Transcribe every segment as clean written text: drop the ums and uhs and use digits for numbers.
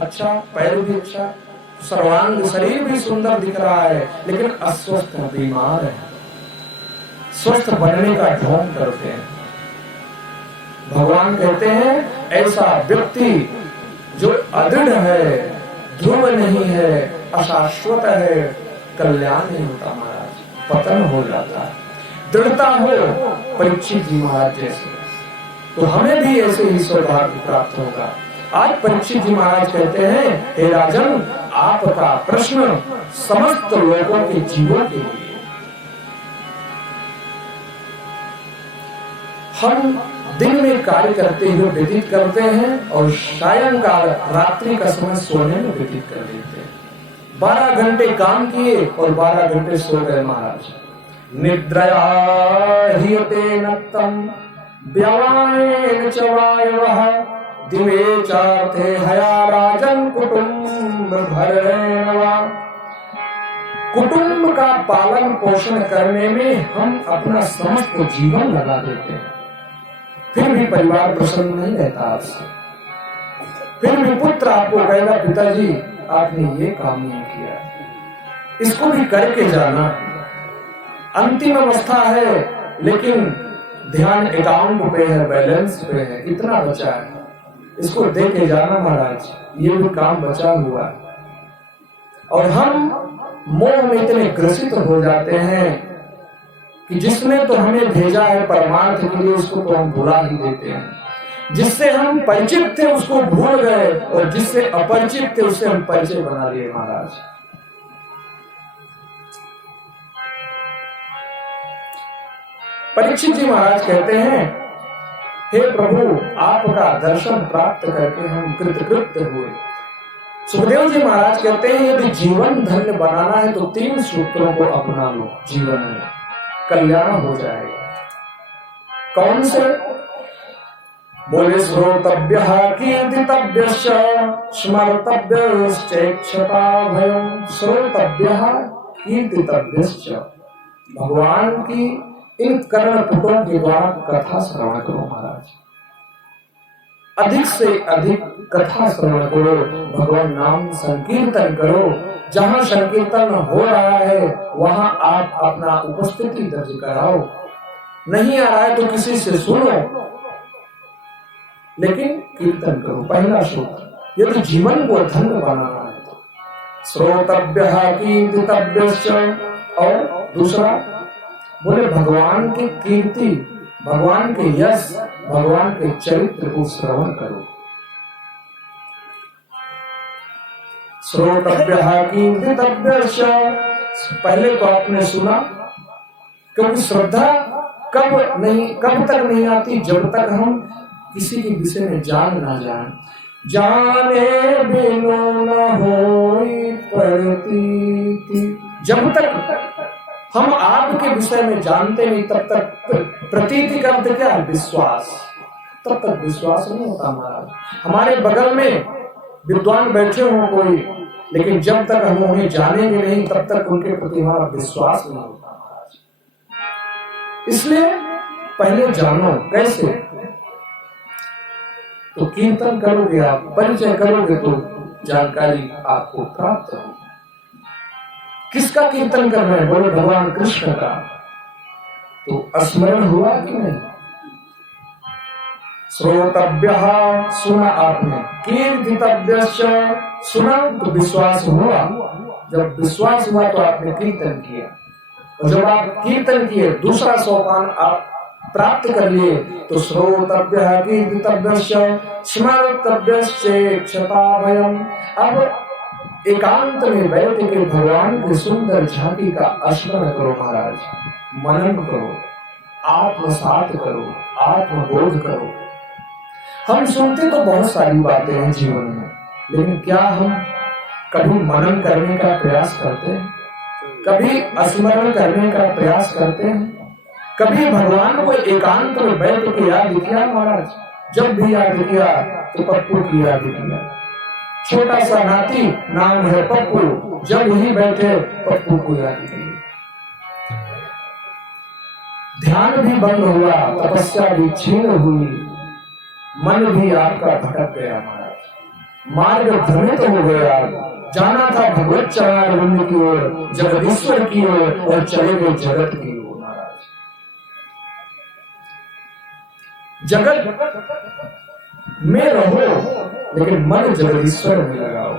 अच्छा, पैर भी अच्छा, सर्वांग शरीर भी सुंदर दिख रहा है, लेकिन अस्वस्थ बीमार है, स्वस्थ बनने का ढोंग करते हैं। भगवान कहते हैं ऐसा व्यक्ति जो अदृढ़ है, ध्रुव नहीं है, अशाश्वत है, कल्याण नहीं होता महाराज, पतन हो जाता है। दृढ़ता हो परीक्षित जी महाराज जैसे, तो हमें भी ऐसे ही सौभाग्य प्राप्त होगा। आज परीक्षित जी महाराज कहते हैं, हे राजन, आपका प्रश्न समस्त लोगों के जीवों के लिए। हम दिन में कार्य करते हुए व्यतीत करते हैं और सायंकाल रात्रि का समय सोने में व्यतीत कर देते हैं। 12 घंटे काम किए और 12 घंटे सो गए महाराज। निद्रया ह्रियते नक्तम व्यवायेन च वायवः दिवे चार्थे हया राजन कुटुंब भरेण वा। कुटुंब का पालन पोषण करने में हम अपना समस्त जीवन लगा देते हैं, फिर भी परिवार प्रसन्न नहीं रहता आपसे। फिर भी पुत्र आपको कहेगा, पिताजी आपने ये काम नहीं किया, इसको भी करके जाना। अंतिम अवस्था है, लेकिन ध्यान अकाउंट पे है, बैलेंस पे है, इतना बचा है, इसको दे के जाना महाराज, ये भी काम बचा हुआ है। और हम मोह में इतने ग्रसित हो जाते हैं कि जिसने तो हमें भेजा है परमार्थ के लिए, उसको तो हम भुला ही देते हैं। जिससे हम परिचित थे उसको भूल गए, और जिससे अपरिचित थे उससे हम परिचय बना लिए महाराज। परीक्षित जी महाराज कहते हैं, हे प्रभु, आपका दर्शन प्राप्त करके हम कृतकृत्य हुए। सुखदेव जी महाराज कहते हैं, यदि जीवन धन्य बनाना है तो 3 सूत्रों को अपना लो, जीवन में कल्याण हो जाएगा। कौन से? बोले, श्रोतव्यः कीर्तितव्यश्च स्मर्तव्यश्चेक्षता भयम्। श्रोतव्यः कीर्तितव्यश्च, भगवान की इन कर्णपुटों के द्वारा कथा श्रवण करो महाराज। अधिक से अधिक कथा श्रवण करो, भगवान नाम संकीर्तन करो। जहां संकीर्तन हो रहा है वहां आप अपना उपस्थिति दर्ज कराओ। नहीं आ रहा है तो किसी से सुनो, लेकिन कीर्तन करो। पहला सूत्र, यदि जीवन को धन्य बनाना है तो श्रोतव्यः कीर्तितव्यश्च। और दूसरा बोले, भगवान की कीर्ति, भगवान के यश, भगवान के चरित्र को श्रवण करो। श्रोतव्यः कीर्तितव्यश्च, पहले तो आपने सुना, क्योंकि श्रद्धा कब तक नहीं आती, जब तक हम किसी के विषय में जान ना जान। जाने बिनु न होई प्रतीति, जब तक हम आपके विषय में जानते नहीं तब तक प्रतीति करते क्या? विश्वास। तब तक विश्वास नहीं होता हमारा। हमारे बगल में विद्वान बैठे हो कोई, लेकिन जब तक हम उन्हें जानेंगे नहीं तब तक उनके प्रति हमारा विश्वास नहीं होता महाराज। इसलिए पहले जानो। कैसे? तो कीर्तन करोगे आप, परिचय करोगे तो जानकारी आपको प्राप्त होगी। किसका कीर्तन कर रहे हैं? बोले भगवान कृष्ण का। तो स्मरण हुआ कि नहीं? श्रोतव्यः, सुना आपने। कीर्तितव्यश्च, सुना तो विश्वास हुआ। जब विश्वास हुआ तो आपने कीर्तन किया, और जब आप कीर्तन किए दूसरा सोपान आप प्राप्त कर लिए, तो श्रोतव्यः कीर्तितव्यश्च स्मर्तव्यश्चेक्षता भयम्। अब एकांत में बैठ के भगवान की सुंदर झांकी का स्मरण करो महाराज, मनन करो, आत्मसात करो, आत्मबोध करो। हम सुनते तो बहुत सारी बातें हैं जीवन में, लेकिन क्या हम कभी मनन करने का प्रयास करते हैं? कभी स्मरण करने का प्रयास करते हैं? कभी भगवान को एकांत में बैठ के याद किया महाराज? जब भी याद किया तो पप्पू की याद किया। छोटा सा नाती, नाम है पप्पू, जब यही बैठे पप्पू को याद किया। ध्यान भी बंद हुआ, तपस्या भी क्षीण हुई, मन भी आपका भटक गया महाराज। मार्ग भ्रमित हो गया, जाना था भगवत चरणारविंद की ओर, जगदीश्वर की ओर, और चले गए जगत की ओर। महाराज जगत में रहो लेकिन मन जगदीश्वर में लगाओ।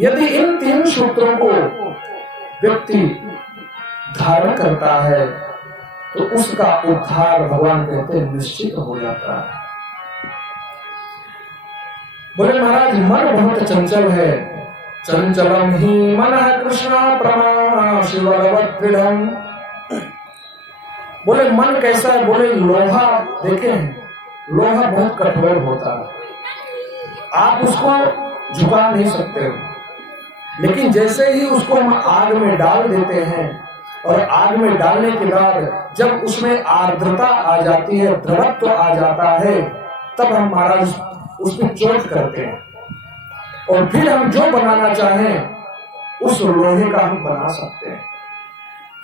यदि इन 3 सूत्रों को व्यक्ति धारण करता है तो उसका उद्धार भगवान कहते हैं निश्चित हो जाता है। बोले महाराज मन बहुत चंचल है, चंचलम ही मन कृष्ण प्रमा शिववत दृढ़म। बोले मन कैसा है? बोले लोहा, देखे हैं लोहा बहुत कठोर होता है, आप उसको झुका नहीं सकते हो, लेकिन जैसे ही उसको हम आग में डाल देते हैं और आग में डालने के बाद जब उसमें आर्द्रता आ जाती है, द्रवत्व आ जाता है, तब हम महाराज उसमें चोट करते हैं और फिर हम जो बनाना चाहें उस लोहे का हम बना सकते हैं।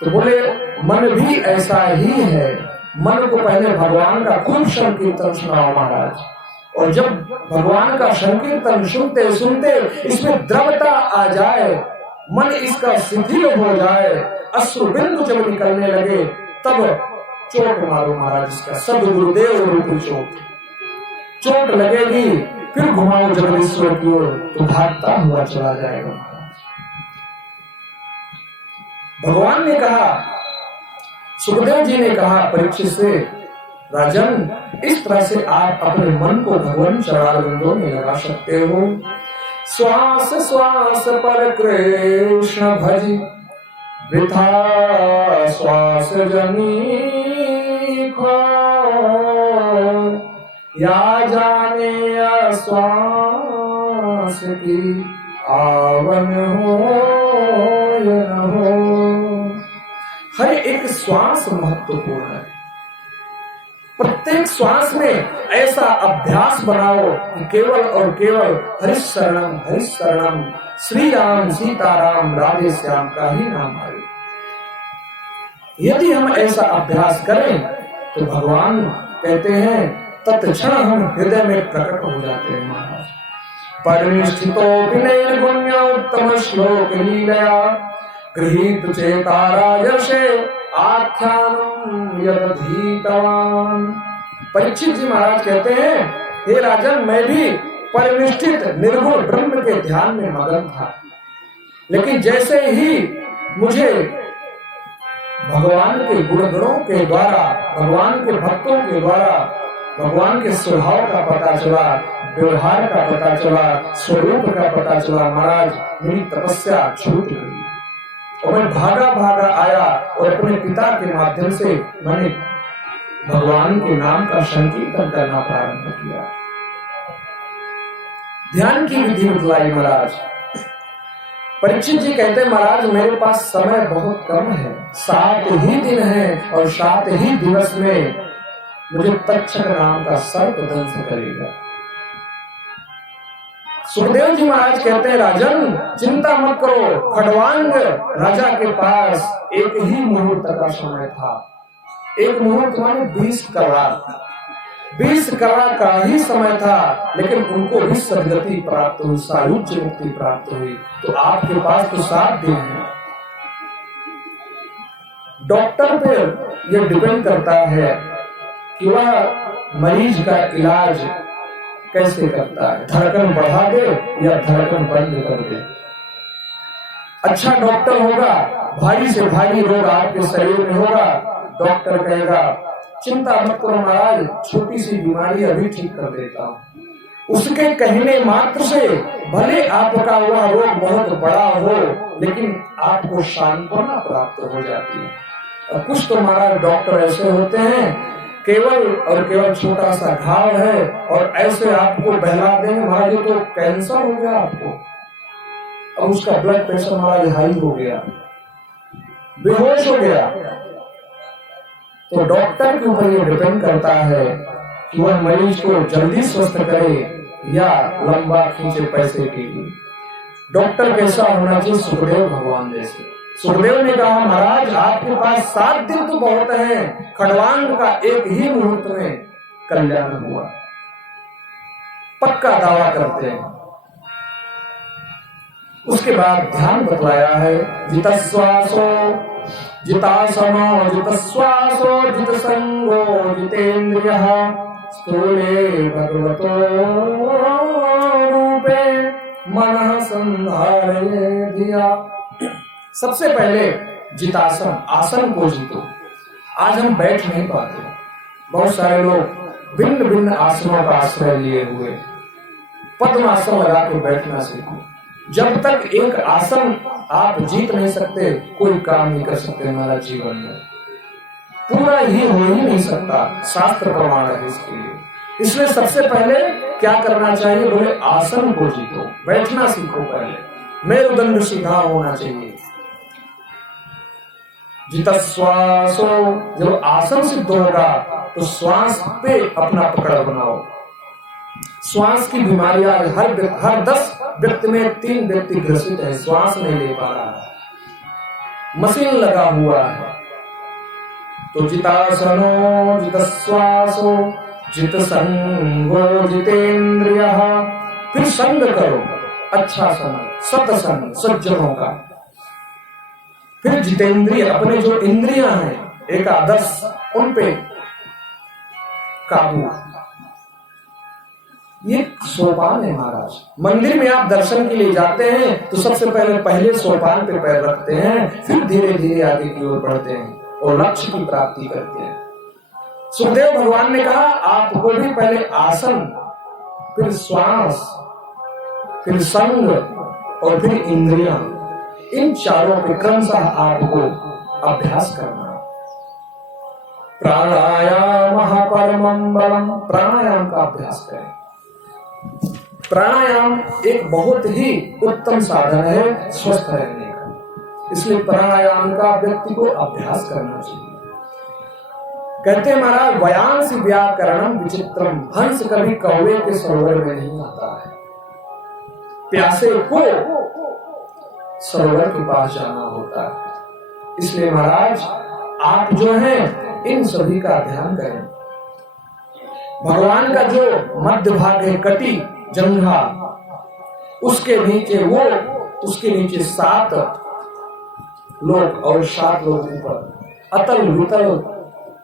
तो बोले मन भी ऐसा ही है, मन को पहले भगवान का खूब संकीर्तन सुनाओ महाराज, और जब भगवान का संकीर्तन सुनते सुनते इसमें द्रवता आ जाए, मन इसका शिथिल हो जाए, अश्रु बिंदु जब निकलने लगे, तब चोट मारो महाराज इसका, सदगुरुदेव रूपी चोट लगेगी, फिर घुमाओ जगदीश्वर की ओर तो भागता हुआ चला जाएगा। भगवान ने कहा, सुखदेव जी ने कहा परीक्षित से, राजन इस तरह से आप अपने मन को भगवान चरणारविंदों में लगा सकते हो। श्वास श्वास पर कृष्ण भज, वृथा श्वास जनी खो, या जाने श्वास की आवन हो या न हो। हर एक श्वास महत्वपूर्ण है, प्रत्येक श्वास में ऐसा अभ्यास बनाओ कि केवल और केवल हरिश शरणम श्री राम सीताराम राधे श्याम का ही नाम आए। यदि हम ऐसा अभ्यास करें तो भगवान कहते हैं तत्क्षण हम हृदय में प्रकट हो जाते हैं। महाराज परिनिष्ठितो विनयगुण्य उत्तम श्लोक लीलया गृहीत चेता राजर्षे आख्यानम यदधीतवान। परीक्षित जी महाराज कहते हैं, हे राजन मैं भी परिनिष्ठित निर्गुण ब्रह्म के ध्यान में मगन था, लेकिन जैसे ही मुझे भगवान के गुणगणों के द्वारा, भगवान के भक्तों के द्वारा भगवान के स्वभाव का पता चला, व्यवहार का पता चला, स्वरूप का पता चला, महाराज मेरी तपस्या छूट गई और मैं भागा भागा आया और अपने पिता के माध्यम से मैंने भगवान के नाम का संकीर्तन करना प्रारंभ किया। ध्यान की विधि बतलाई महाराज। परीक्षित जी कहते हैं, महाराज मेरे पास समय बहुत कम है, 7 ही दिन है और 7 ही दिवस में मुझे तक्षक नाम का सर्प दंश करेगा। सुखदेव जी महाराज कहते हैं, राजन चिंता मत करो, खड़वांग राजा के पास एक ही मुहूर्त का समय था। एक मुहूर्त माने 20 कला, 20 कला का ही समय था, लेकिन उनको भी सदगति प्राप्त हुई, सायुज्य मुक्ति प्राप्त हुई। तो आपके पास तो 7 दिन है। डॉक्टर पे यह डिपेंड करता है कि वह मरीज का इलाज कैसे करता है, धड़कन बढ़ा दे या धड़कन बंद कर दे। अच्छा डॉक्टर होगा, भारी से भारी रोग आपके शरीर में होगा, डॉक्टर कहेगा चिंता मत करो महाराज, छोटी सी बीमारी अभी ठीक कर देता हूं। उसके कहने मात्र से भले आपका वह रोग बहुत बड़ा हो, लेकिन आपको सांत्वना प्राप्त हो जाती है। और कुछ तो महाराज डॉक्टर ऐसे होते हैं, केवल और केवल छोटा सा घाव है और ऐसे आपको बहला देंगे, महाराज तो कैंसर हो गया आपको, अब उसका ब्लड प्रेशर महाराज हाई हो गया, बेहोश हो गया। तो डॉक्टर के ऊपर ये डिपेंड करता है कि वह मरीज को जल्दी स्वस्थ करे या लंबा खींचे पैसे के लिए। डॉक्टर कैसा होना चाहिए? सुखदेव भगवान जैसे। सुखदेव ने कहा, महाराज आपके पास 7 दिन तो बहुत हैं, खड़वांग का एक ही मुहूर्त में कल्याण हुआ। पक्का दावा करते हैं। उसके बाद ध्यान बतलाया है, जितश्वासो जितासनो जितश्वासो जितसंगो जितेन्द्रियः स्थूले भगवतो रूपे मनः संधारये धिया। सबसे पहले जितासन, आसन को जीतो। आज हम बैठ नहीं पाते, बहुत सारे लोग भिन्न भिन्न आसनों का आश्रय लिए हुए। पद्मासन लगा के बैठना सीखो। जब तक एक आसन आप जीत नहीं सकते, कोई काम नहीं कर सकते हमारा जीवन में, पूरा ही हो ही नहीं सकता। शास्त्र प्रमाण है इसके लिए। इसलिए सबसे पहले क्या करना चाहिए, बोले आसन को जीतो, बैठना सीखो। पहले मेरुदंड सीधा होना चाहिए। जितश्वासो, जब आसन सिद्ध होगा तो श्वास पे अपना पकड़ बनाओ। श्वास की बीमारियां हर 10 व्यक्ति में 3 व्यक्ति ग्रसित है, श्वास नहीं ले पा रहा है, मशीन लगा हुआ है। तो जितासनो जितश्वासो जितसंगो जितेन्द्रियः, फिर संग करो, अच्छा संग, सत्संग, सज्जनों का। फिर जितेंद्रिय, अपने जो इंद्रियां हैं एकादश, उन पे काबू। ये सोपान है महाराज। मंदिर में आप दर्शन के लिए जाते हैं तो सबसे पहले सोपान पे पैर रखते हैं, फिर धीरे धीरे आगे की ओर बढ़ते हैं और लक्ष्य की प्राप्ति करते हैं। सुखदेव भगवान ने कहा आपको भी पहले आसन, फिर श्वास, फिर संग और फिर इंद्रियां, इन चारों पे क्रमशः आपको अभ्यास करना। प्राणायाम परमं बलम, प्राणायाम का अभ्यास करें। प्राणायाम एक बहुत ही उत्तम साधन है स्वस्थ रहने का, इसलिए प्राणायाम का व्यक्ति को अभ्यास करना चाहिए। कहते हैं महाराज, वयांसी व्याकरणम विचित्रम, हंस कभी कौवे के सरोवर में नहीं आता है। प्यासे को सरोवर के पास जाना होता है। इसलिए महाराज आप जो हैं इन सभी का ध्यान करें। भगवान का जो मध्य भाग है कटी जंघा, उसके नीचे 7 लोग और 7 लोग ऊपर, अतल वितल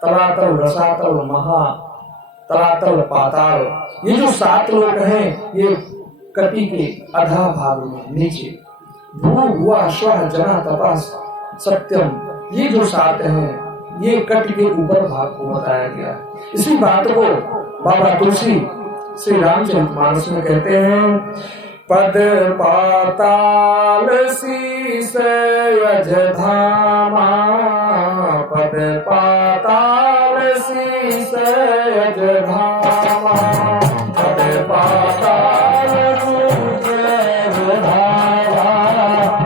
तलातल रसातल महा तलातल पाताल। ये जो 7 लोग हैं ये कटी के अधा भाग में नीचे, भू हुआ श्वः जना तपास सत्यम, ये जो 7 हैं ये कट के ऊपर भाग को बताया गया। इसी बात को बाबा तुलसी श्री रामचरितमानस में कहते हैं, पद पाताल शीस यज धामा, पद पाताल शीस यज धामा, पद पाताल शीस यज धामा,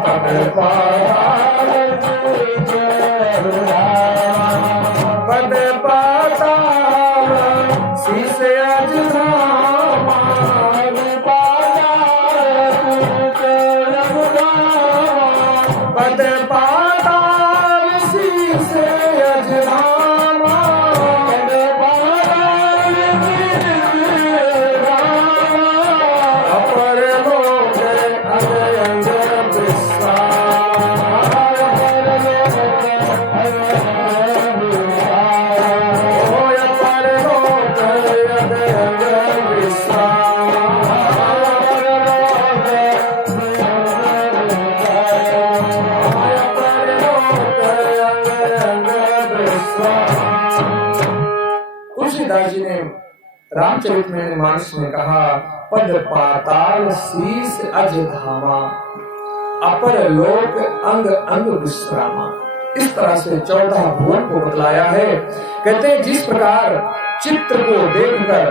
पद पाताल शीस यज धामा, पद पाताल शीस यज धामा, पद पाताल शीस यज धामा, पद पाताल शीस धामा, अपर लोक अजय अंग विश्राम, अपर लोक अजय अंग विश्राम, तुलसीदास जी ने रामचरितमानस में कहा, पद पाताल शीस अज धामा, अपर लोक अंग अंग विश्रामा। इस तरह से 14 भुवन को बतलाया है। कहते हैं जिस प्रकार चित्र को देखकर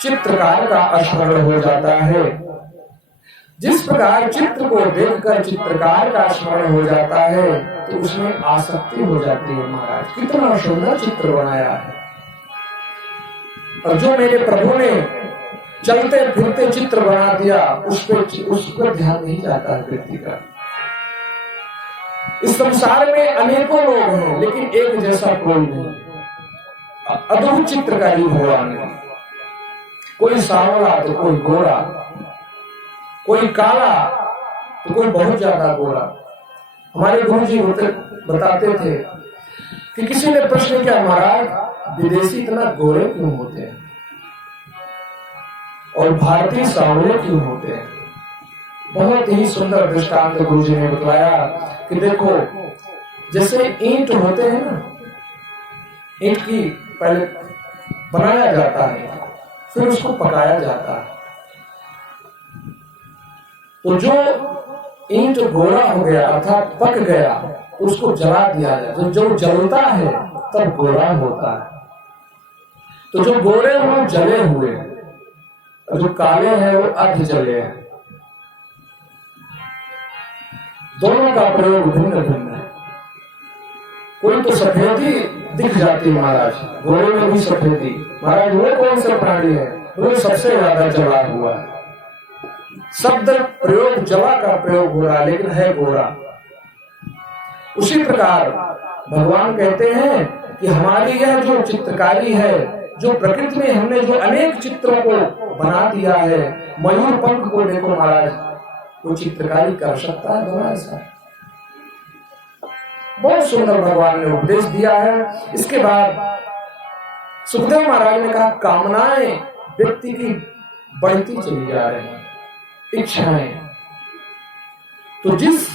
चित्रकार का स्मरण हो जाता है, जिस प्रकार चित्र को देखकर चित्रकार का स्मरण हो जाता है तो उसमें आसक्ति हो जाती है। महाराज कितना सुंदर चित्र बनाया है, और जो मेरे प्रभु ने चलते फिरते चित्र बना दिया उस पर ध्यान नहीं जाता है व्यक्ति का। इस संसार में अनेकों लोग हैं लेकिन एक जैसा कोई नहीं, अद्भुत चित्रकारी भगवान है। कोई सांवला तो कोई गोरा, कोई काला तो कोई बहुत ज्यादा गोरा। हमारे गुरु जी बताते थे कि किसी ने प्रश्न किया, महाराज विदेशी इतना गोरे क्यों होते हैं और भारतीय सांवले क्यों होते हैं? बहुत ही सुंदर दृष्टांत गुरु जी ने बताया कि देखो, जैसे ईंट होते हैं ना, ईंट की पहले बनाया जाता है, फिर उसको पकाया जाता है, तो जो ईंट गोरा हो गया अर्थात पक गया, उसको जला दिया जाए, तो जो जलता है तब गोरा होता है। तो जो गोरे वो जले हुए और जो काले हैं वो अर्ध जले हैं। दोनों का प्रयोग भिन्न भिन्न है। कोई तो सफेदी दिख जाती महाराज, गोरे में भी सफेदी। महाराज वो कौन सा प्राणी है? वो सबसे ज्यादा जला हुआ है। शब्द प्रयोग जला का प्रयोग हो रहा है, लेकिन है गोरा। उसी प्रकार भगवान कहते हैं कि हमारी यह जो चित्रकारी है, जो प्रकृति में हमने जो अनेक चित्रों को बना दिया है, मयूर पंख को देखो महाराज, वो चित्रकारी कर सकता है दोनों ऐसा। बहुत सुंदर भगवान ने उपदेश दिया है। इसके बाद सुखदेव महाराज ने कहा, कामनाएं व्यक्ति की बढ़ती चली जा रही हैं, इच्छाएं। तो जिस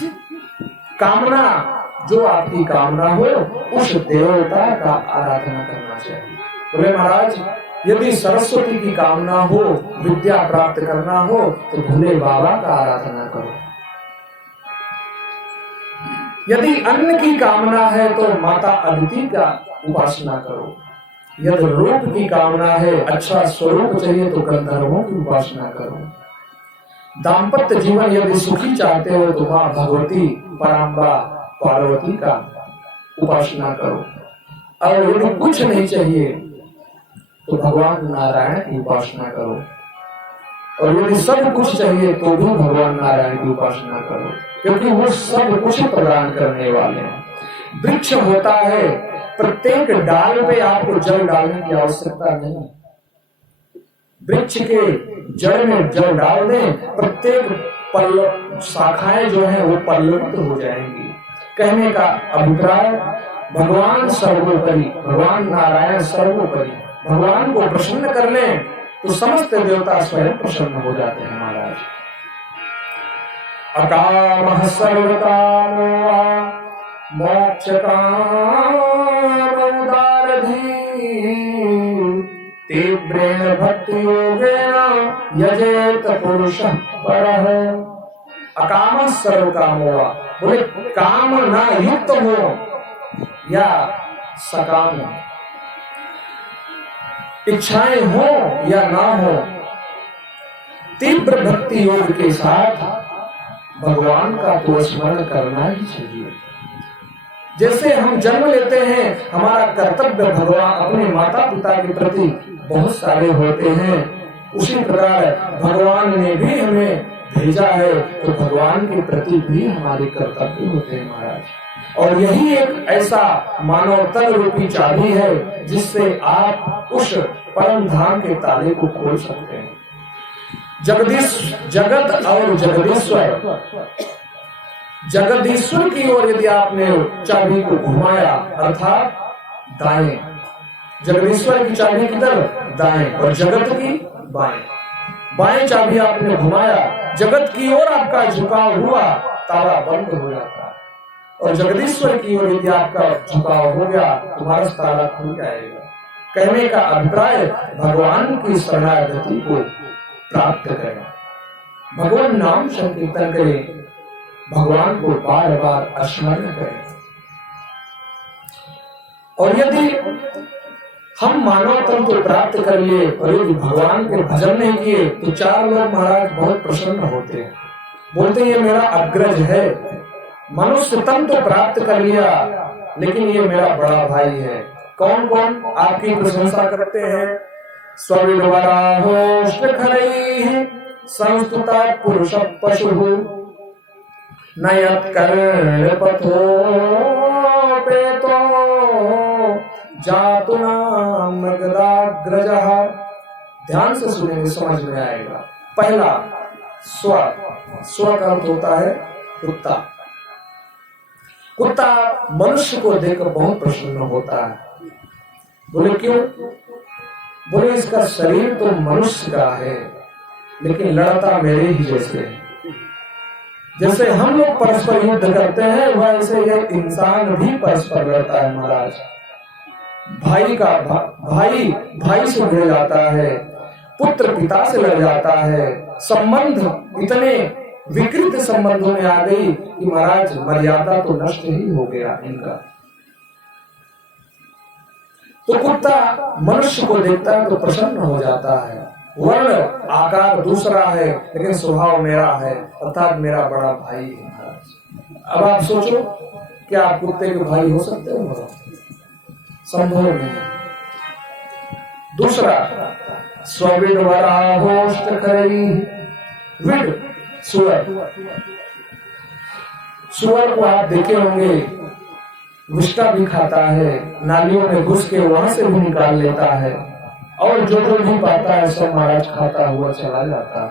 कामना, जो आपकी कामना हो, उस देवता का आराधना करना चाहिए। बोले महाराज, यदि सरस्वती की कामना हो, विद्या प्राप्त करना हो, तो भोले बाबा का आराधना करो। यदि अन्न की कामना है तो माता अदिति का उपासना करो। यदि रूप की कामना है, अच्छा स्वरूप चाहिए, तो गंधर्वों की उपासना करो। दाम्पत्य जीवन यदि सुखी चाहते हो तो मां भगवती पराम्बा पार्वती का उपासना करो। और यदि कुछ नहीं चाहिए तो भगवान नारायण की उपासना करो। और यदि सब कुछ चाहिए तो भी भगवान नारायण की उपासना करो, क्योंकि वो सब कुछ प्रदान करने वाले हैं। वृक्ष होता है, प्रत्येक डाल पे आपको जल डालने की आवश्यकता नहीं। वृक्ष के जड़ में जल डाल दें, प्रत्येक पल्लव शाखाएं जो है वो पल्लवित हो जाएंगी। कहने का अभिप्राय, भगवान सर्वोपरि, भगवान नारायण सर्वोपरि। भगवान को प्रसन्न कर लें तो समस्त देवता स्वयं प्रसन्न हो जाते हैं महाराज। अकामः सर्वकामो मोक्ष कामोदारधीः तीव्रेण भक्ति योगेन यजेत पुरुषः परः। अकामः सर्वकामो, बोले काम ना युक्त हो या सकाम, इच्छाएं हो या ना हो, तीव्र भक्ति योग के साथ भगवान का तो स्मरण करना ही चाहिए। जैसे हम जन्म लेते हैं, हमारा कर्तव्य भगवान अपने माता पिता के प्रति बहुत सारे होते हैं, उसी प्रकार भगवान ने भी हमें भेजा है, तो भगवान के प्रति भी हमारे कर्तव्य होते हैं महाराज। और यही एक ऐसा मानव तन रूपी चाबी है जिससे आप उस परम धाम के ताले को खोल सकते हैं। जगत और जगदीश्वर, जगदीश्वर की ओर यदि आपने चाबी को घुमाया, अर्थात दाएं, जगदीश्वर की चाबी किधर? दाएं, और जगत की बाएं। बाएं चाबी आपने घुमाया, जगत की ओर आपका झुकाव हुआ, ताला बंद हो जाता है। और जगदीश्वर की ओर यदि आपका झुकाव हो गया, तुम्हारा ताला खुल जाएगा। कहने का अभिप्राय, भगवान की शरणागति को प्राप्त करें, भगवान नाम संकीर्तन करें, भगवान को बार बार स्मरण करें। और यदि हम मानव तन को प्राप्त कर लिए और यदि भगवान के भजन नहीं किए, तो चार लोग महाराज बहुत प्रसन्न होते हैं, बोलते ये मेरा अग्रज है। मनुष्य तन तो प्राप्त कर लिया, लेकिन ये मेरा बड़ा भाई है। कौन कौन आपकी प्रशंसा करते हैं? स्वर्गवराहो श्रीखरैः संस्तुता पुरुष पशु नयत कर्णपथो पेतो जातु नाम मृगदाग्रजः ध्यान से सुनेंगे समझ में आएगा। पहला स्व, स्व का अर्थ होता है कुत्ता। कुत्ता मनुष्य को देखकर बहुत प्रसन्न होता है। बोले क्यों? बोले इसका शरीर तो मनुष्य का है लेकिन लड़ता मेरे ही जैसे है। जैसे हम लोग परस्पर युद्ध करते हैं वैसे ये इंसान भी परस्पर लड़ता है महाराज। भाई से लड़ जाता है, पुत्र पिता से लड़ जाता है। संबंध इतने विकृत संबंधों में आ गई कि महाराज मर्यादा तो नष्ट ही हो गया इनका। तो कुत्ता मनुष्य को देखता है तो प्रसन्न हो जाता है। वर्ण आकार दूसरा है लेकिन स्वभाव मेरा है, अर्थात मेरा बड़ा भाई है महाराज। अब आप सोचो क्या आप कुत्ते के भाई हो सकते हो? संभव नहीं। दूसरा स्विड वराहोष्ट खरी, विड सुअर। सुअर को आप देखे होंगे विष्टा भी खाता है, नालियों में घुस के वहां से भी निकाल लेता है और जो भी पाता है सब महाराज खाता हुआ चला जाता है।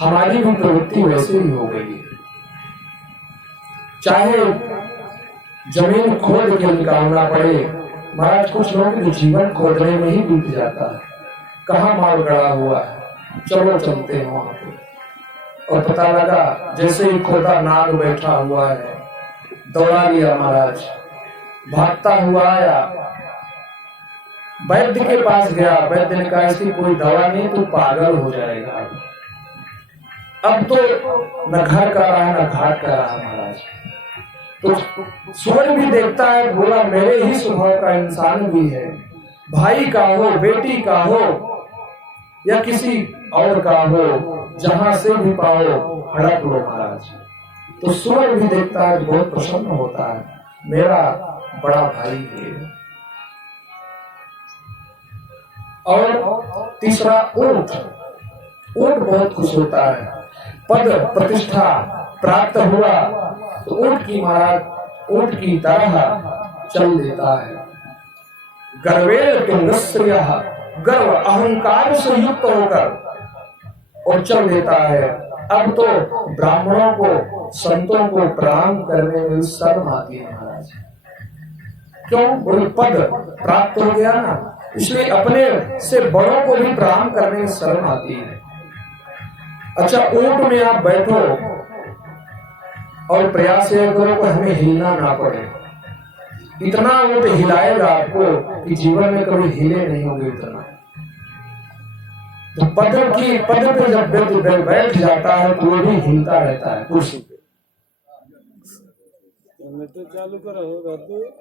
हमारी भी प्रवृत्ति वैसे ही हो गई। चाहे जमीन खोद के निकालना पड़े महाराज, कुछ लोगों के जीवन खोदने में ही बीत जाता है। कहाँ माल गड़ा हुआ है, चलो चलते हैं वहां पे। और पता लगा जैसे ही खोदा नाग बैठा हुआ है, दौड़ा लिया महाराज, भागता हुआ आया, वैद्य के पास गया। वैद्य ने कहा इसकी कोई दवा नहीं, तू पागल हो जाएगा। अब तो न घर का रहा न घाट का रहा महाराज। तो सुअर भी देखता है, बोला मेरे ही स्वभाव का इंसान भी है, भाई का हो, बेटी का हो या किसी और का हो, जहां से भी पाओ हड़प लो महाराज। तो सुअर भी देखता है, बहुत प्रसन्न होता है, मेरा बड़ा भाई है। और तीसरा ऊंट। ऊंट बहुत खुश होता है, पद प्रतिष्ठा प्राप्त हुआ तो ऊंट की महाराज ऊंट की तरह चल देता है। गर्वेण तुंगस्त्रियः, गर्व अहंकार से युक्त होकर और चल देता है। अब तो ब्राह्मणों को संतों को प्रणाम करने में शर्म आती है महाराज। क्यों? कोई पद प्राप्त हो गया ना, इसलिए अपने से बड़ों को भी प्रणाम करने में शर्म आती है। अच्छा, ऊंट में आप बैठो और प्रयास ये करो कि हमें हिलना ना पड़े। इतना ऊंट हिलाएगा आपको कि जीवन में कभी हिले नहीं होंगे इतना। तो पद पे जब बैठ जाता है तो वो भी हिलता रहता है कुर्सी पे।